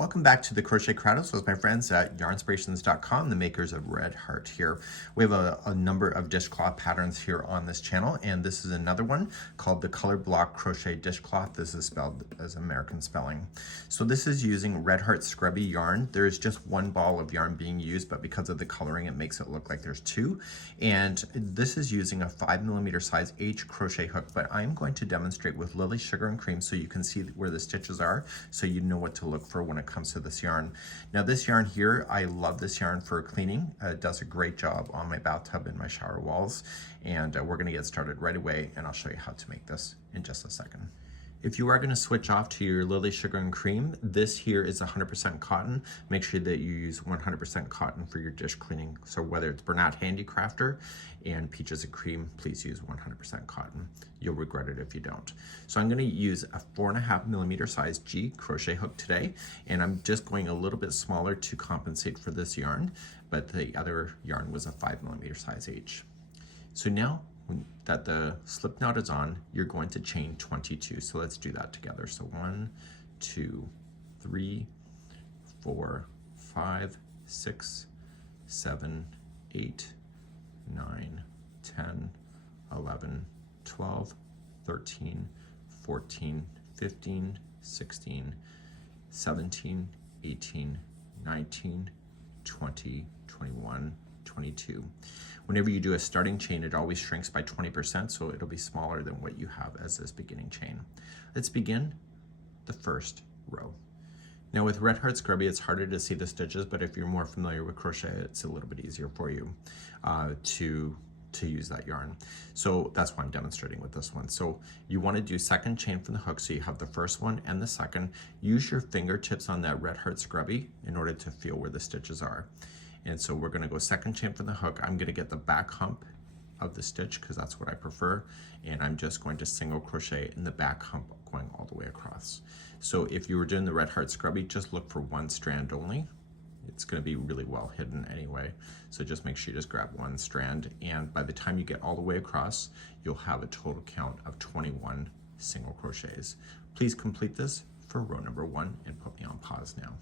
Welcome back to the Crochet Crowdhouse with my friends at yarnspirations.com, the makers of Red Heart here. We have a number of dishcloth patterns here on this channel, and this is another one called the Color Block Crochet Dishcloth. This is spelled as American spelling. So this is using Red Heart Scrubby Yarn. There is just one ball of yarn being used, but because of the coloring, it makes it look like there's two. And this is using a 5mm size H crochet hook, but I'm going to demonstrate with Lily Sugar and Cream so you can see where the stitches are, so you know what to look for when it comes to this yarn. Now this yarn here, I love this yarn for cleaning. It does a great job on my bathtub and my shower walls. And we're gonna get started right away, and I'll show you how to make this in just a second. If you are going to switch off to your Lily Sugar and Cream, this here is 100% cotton. Make sure that you use 100% cotton for your dish cleaning. So whether it's Bernat Handicrafter and Peaches and Cream, please use 100% cotton. You'll regret it if you don't. So I'm going to use a 4.5mm size G crochet hook today, and I'm just going a little bit smaller to compensate for this yarn, but the other yarn was a 5mm size H. So now that the slip knot is on, you're going to chain 22. So let's do that together. So 1, 2, 3, 4, 5, 6, 7, 8, 9, 10, 11, 12, 13, 14, 15, 16, 17, 18, 19, 20, 21, 22. Whenever you do a starting chain, it always shrinks by 20%, so it'll be smaller than what you have as this beginning chain. Let's begin the first row. Now with Red Heart Scrubby, it's harder to see the stitches, but if you're more familiar with crochet, it's a little bit easier for you to use that yarn. So that's why I'm demonstrating with this one. So you want to do second chain from the hook, so you have the first one and the second. Use your fingertips on that Red Heart Scrubby in order to feel where the stitches are. And so we're going to go second chain from the hook. I'm going to get the back hump of the stitch because that's what I prefer, and I'm just going to single crochet in the back hump going all the way across. So if you were doing the Red Heart Scrubby, just look for one strand only. It's going to be really well hidden anyway, so just make sure you just grab one strand, and by the time you get all the way across, you'll have a total count of 21 single crochets. Please complete this for row number 1 and put me on pause now.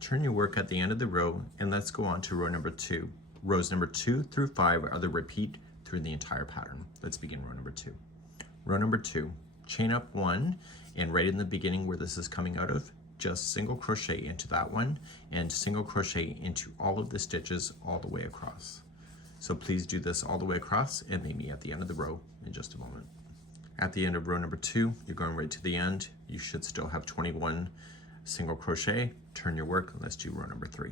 Turn your work at the end of the row, and let's go on to row number 2. Rows number 2 through 5 are the repeat through the entire pattern. Let's begin row number 2. Row number 2, chain up 1, and right in the beginning where this is coming out of, just single crochet into that one and single crochet into all of the stitches all the way across. So please do this all the way across and meet me at the end of the row in just a moment. At the end of row number 2, you're going right to the end. You should still have 21 single crochet. Turn your work, and let's do row number 3.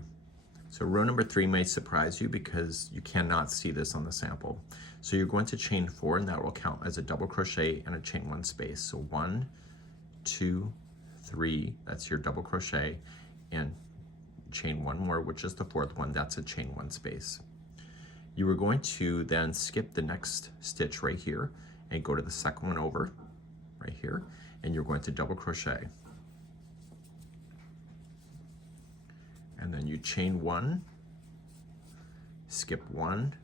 So row number 3 may surprise you because you cannot see this on the sample. So you're going to chain 4, and that will count as a double crochet and a chain 1 space. So 1, 2, 3, that's your double crochet, and chain 1 more, which is the 4th one, that's a chain 1 space. You are going to then skip the next stitch right here and go to the second one over right here, and you're going to double crochet. And then you chain 1, skip 1,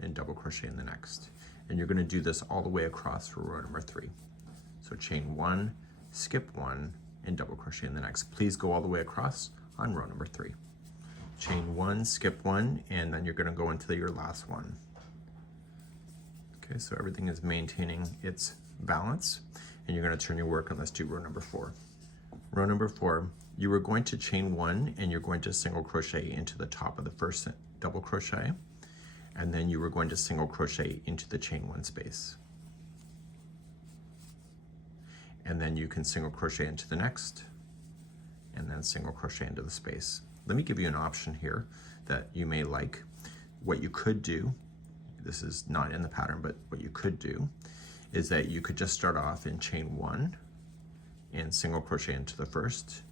and double crochet in the next. And you're going to do this all the way across for row number 3. So chain 1, skip 1, and double crochet in the next. Please go all the way across on row number 3. Chain 1, skip 1, and then you're going to go into your last one. Okay, so everything is maintaining its balance, and you're going to turn your work, and let's do row number 4. Row number 4, you are going to chain 1, and you're going to single crochet into the top of the first double crochet, and then you are going to single crochet into the chain 1 space. And then you can single crochet into the next, and then single crochet into the space. Let me give you an option here that you may like. What you could do, this is not in the pattern, but what you could do is that you could just start off in chain 1 and single crochet into the first.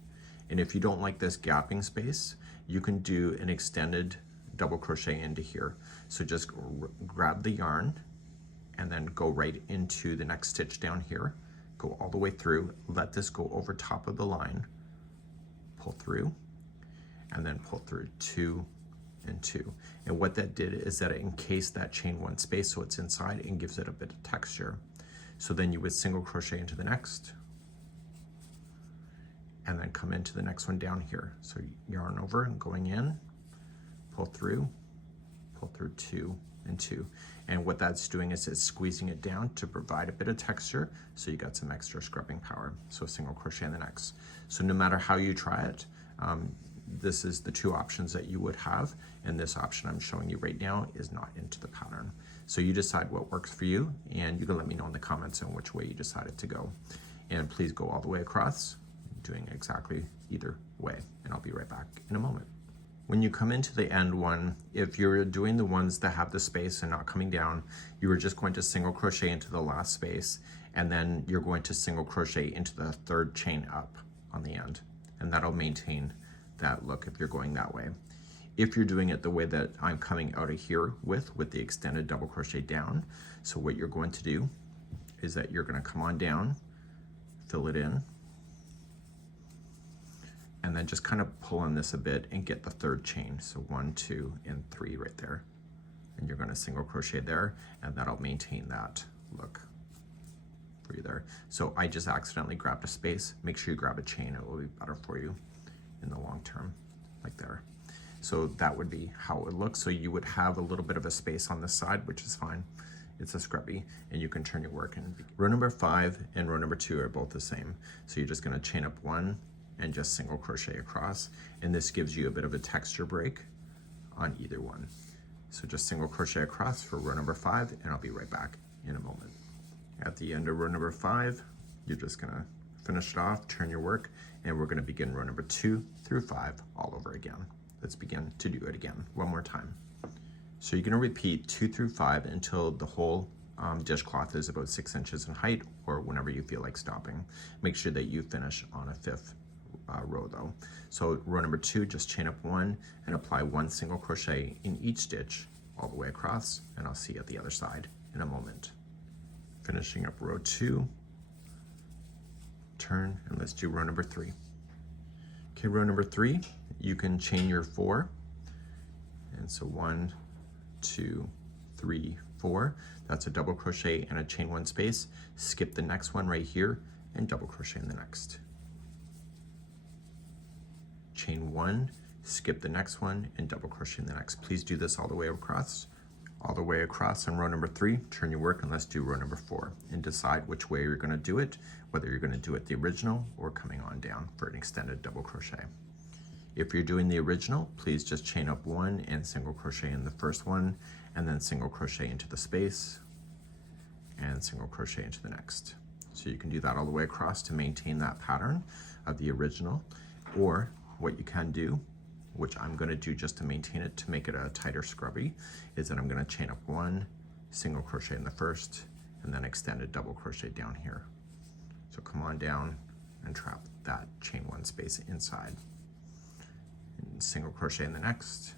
And if you don't like this gapping space, you can do an extended double crochet into here. So just grab the yarn and then go right into the next stitch down here, go all the way through, let this go over top of the line, pull through, and then pull through 2 and 2. And what that did is that it encased that chain 1 space so it's inside and gives it a bit of texture. So then you would single crochet into the next, and then come into the next one down here. So yarn over and going in, pull through 2 and 2. And what that's doing is it's squeezing it down to provide a bit of texture, so you got some extra scrubbing power. So single crochet in the next. So no matter how you try it, this is the 2 options that you would have, and this option I'm showing you right now is not into the pattern. So you decide what works for you, and you can let me know in the comments on which way you decided to go. And please go all the way across, doing exactly either way, and I'll be right back in a moment. When you come into the end one, if you're doing the ones that have the space and not coming down, you are just going to single crochet into the last space, and then you're going to single crochet into the 3rd chain up on the end, and that'll maintain that look if you're going that way. If you're doing it the way that I'm coming out of here with the extended double crochet down, so what you're going to do is that you're going to come on down, fill it in, and then just kind of pull on this a bit and get the 3rd chain. So 1, 2, and 3 right there. And you're going to single crochet there, and that'll maintain that look for you there. So I just accidentally grabbed a space. Make sure you grab a chain, it will be better for you in the long term, like there. So that would be how it would look. So you would have a little bit of a space on this side, which is fine. It's a scrubby, and you can turn your work in. Row number 5 and row number 2 are both the same. So you're just going to chain up 1 and just single crochet across, and this gives you a bit of a texture break on either one. So just single crochet across for row number 5, and I'll be right back in a moment. At the end of row number 5, you're just going to finish it off, turn your work, and we're going to begin row number 2 through 5 all over again. Let's begin to do it again one more time. So you're going to repeat 2 through 5 until the whole dishcloth is about 6 inches in height, or whenever you feel like stopping. Make sure that you finish on a 5th row though. So row number 2, just chain up 1 and apply 1 single crochet in each stitch all the way across, and I'll see you at the other side in a moment. Finishing up row 2, turn, and let's do row number 3. Okay, row number 3, you can chain your 4, and so 1, 2, 3, 4. That's a double crochet and a chain 1 space. Skip the next one right here and double crochet in the next. Chain 1, skip the next one, and double crochet in the next. Please do this all the way across. All the way across on row number 3, turn your work, and let's do row number 4, and decide which way you're going to do it, whether you're going to do it the original or coming on down for an extended double crochet. If you're doing the original, please just chain up 1 and single crochet in the first one, and then single crochet into the space, and single crochet into the next. So you can do that all the way across to maintain that pattern of the original, or what you can do, which I'm going to do just to maintain it, to make it a tighter scrubby, is that I'm going to chain up 1, single crochet in the first, and then extended double crochet down here. So come on down and trap that chain 1 space inside, and single crochet in the next,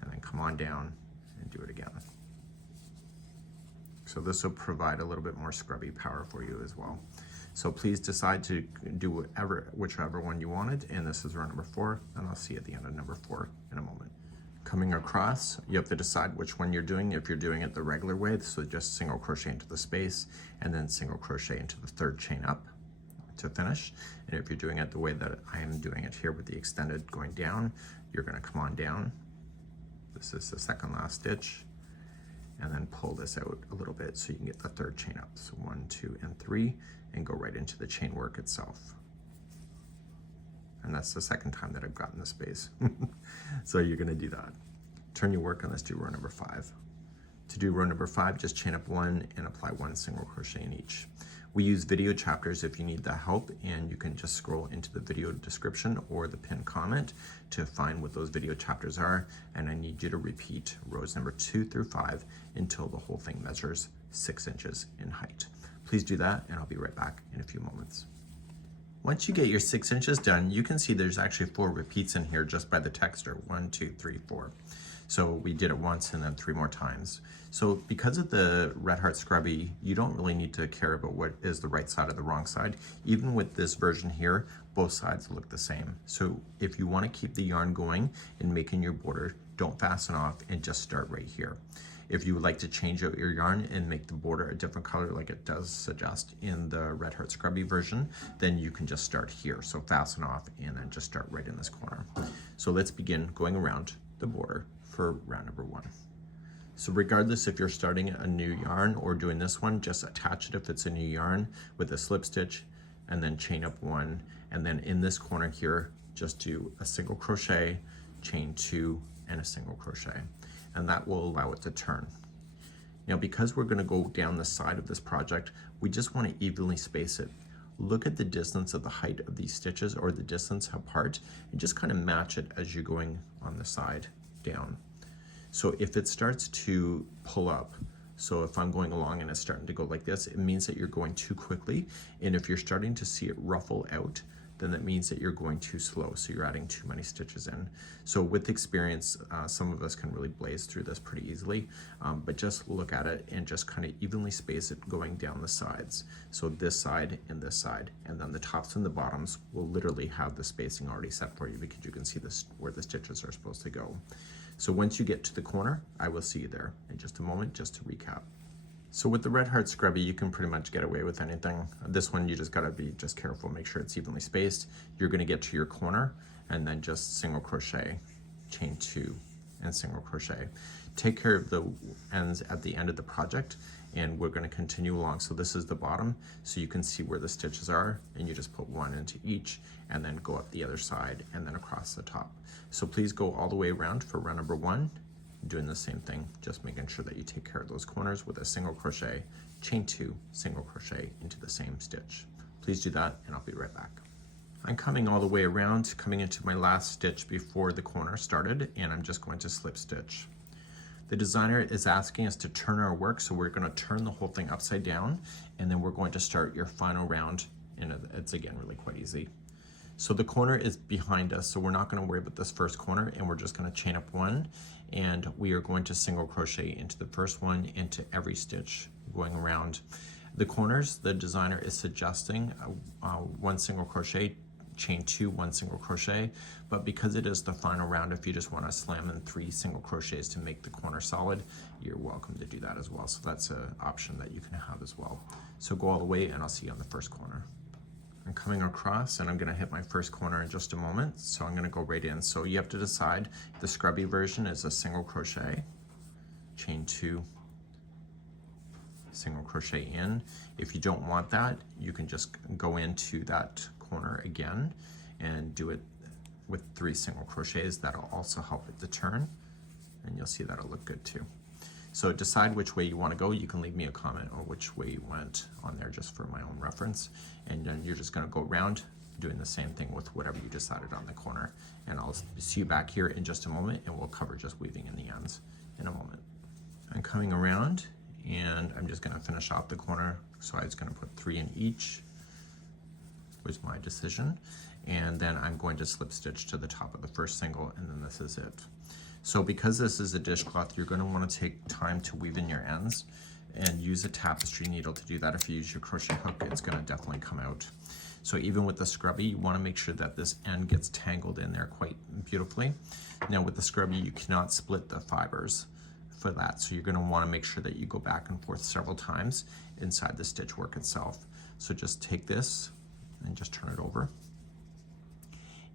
and then come on down and do it again. So this will provide a little bit more scrubby power for you as well. So please decide to do whichever one you wanted, and this is row number 4, and I'll see you at the end of number 4 in a moment. Coming across, you have to decide which one you're doing. If you're doing it the regular way, so just single crochet into the space, and then single crochet into the 3rd chain up to finish. And if you're doing it the way that I am doing it here with the extended going down, you're going to come on down. This is the 2nd last stitch, and then pull this out a little bit so you can get the 3rd chain up. So 1, 2, and 3, and go right into the chain work itself. And that's the 2nd time that I've gotten the space. So you're going to do that. Turn your work, and let's do row number 5. To do row number 5, just chain up 1 and apply 1 single crochet in each. We use video chapters if you need that help, and you can just scroll into the video description or the pinned comment to find what those video chapters are. And I need you to repeat rows number 2 through 5 until the whole thing measures 6 inches in height. Please do that, and I'll be right back in a few moments. Once you get your 6 inches done, you can see there's actually 4 repeats in here just by the texture. 1, 2, 3, 4. So we did it once and then 3 more times. So because of the Red Heart Scrubby, you don't really need to care about what is the right side or the wrong side. Even with this version here, both sides look the same. So if you want to keep the yarn going and making your border, don't fasten off and just start right here. If you would like to change out your yarn and make the border a different color like it does suggest in the Red Heart Scrubby version, then you can just start here. So fasten off and then just start right in this corner. So let's begin going around the border for round number 1. So regardless if you're starting a new yarn or doing this one, just attach it if it's a new yarn with a slip stitch and then chain up 1. And then in this corner here, just do a single crochet, chain 2, and a single crochet. And that will allow it to turn. Now, because we're gonna go down the side of this project, we just wanna evenly space it. Look at the distance of the height of these stitches or the distance apart and just kind of match it as you're going on the side down. So if it starts to pull up, so if I'm going along and it's starting to go like this, it means that you're going too quickly. And if you're starting to see it ruffle out, then that means that you're going too slow. So you're adding too many stitches in. So with experience, some of us can really blaze through this pretty easily, but just look at it and just kind of evenly space it going down the sides. So this side, and then the tops and the bottoms will literally have the spacing already set for you because you can see this where the stitches are supposed to go. So once you get to the corner, I will see you there in just a moment, just to recap. So with the Red Heart Scrubby, you can pretty much get away with anything. This one, you just gotta be just careful, make sure it's evenly spaced. You're gonna get to your corner and then just single crochet, chain 2, and single crochet. Take care of the ends at the end of the project, and we're gonna continue along. So this is the bottom, so you can see where the stitches are, and you just put 1 into each, and then go up the other side, and then across the top. So please go all the way around for round number 1, doing the same thing, just making sure that you take care of those corners with a single crochet, chain 2, single crochet into the same stitch. Please do that, and I'll be right back. I'm coming all the way around, coming into my last stitch before the corner started, and I'm just going to slip stitch. The designer is asking us to turn our work, so we're going to turn the whole thing upside down, and then we're going to start your final round, and it's again really quite easy. So the corner is behind us, so we're not going to worry about this first corner, and we're just going to chain up 1, and we are going to single crochet into the first one, into every stitch going around. The corners, the designer is suggesting 1 single crochet, chain 2, 1 single crochet, but because it is the final round, if you just want to slam in 3 single crochets to make the corner solid, you're welcome to do that as well. So that's an option that you can have as well. So go all the way, and I'll see you on the first corner. I'm coming across, and I'm going to hit my first corner in just a moment, so I'm going to go right in. So you have to decide, the scrubby version is a single crochet, chain 2, single crochet in. If you don't want that, you can just go into that corner again and do it with 3 single crochets. That'll also help it to turn, and you'll see that'll look good too. So decide which way you want to go. You can leave me a comment on which way you went on there, just for my own reference. And then you're just going to go around doing the same thing with whatever you decided on the corner. And I'll see you back here in just a moment, and we'll cover just weaving in the ends in a moment. I'm coming around, and I'm just going to finish off the corner. So I was going to put 3 in each, was my decision. And then I'm going to slip stitch to the top of the first single, and then this is it. So because this is a dishcloth, you're going to want to take time to weave in your ends and use a tapestry needle to do that. If you use your crochet hook, it's going to definitely come out. So even with the scrubby, you want to make sure that this end gets tangled in there quite beautifully. Now with the scrubby, you cannot split the fibers for that. So you're going to want to make sure that you go back and forth several times inside the stitch work itself. So just take this and just turn it over.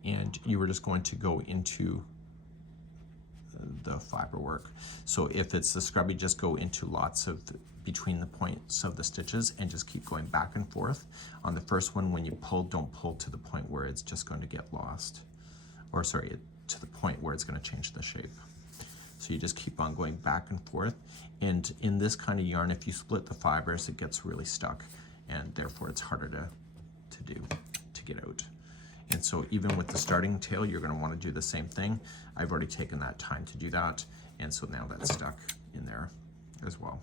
And you were just going to go into the fiber work. So if it's the scrubby, just go into lots of between the points of the stitches and just keep going back and forth. On the first one, when you pull, don't pull to the point where it's just going to get lost, or sorry, to the point where it's going to change the shape. So you just keep on going back and forth. And in this kind of yarn, if you split the fibers, it gets really stuck, and therefore it's harder to get out. And so even with the starting tail, you're going to want to do the same thing. I've already taken that time to do that, and so now that's stuck in there as well.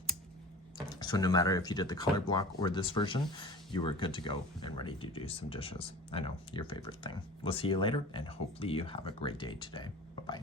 So no matter if you did the color block or this version, you were good to go and ready to do some dishes. I know, your favorite thing. We'll see you later, and hopefully you have a great day today. Bye-bye.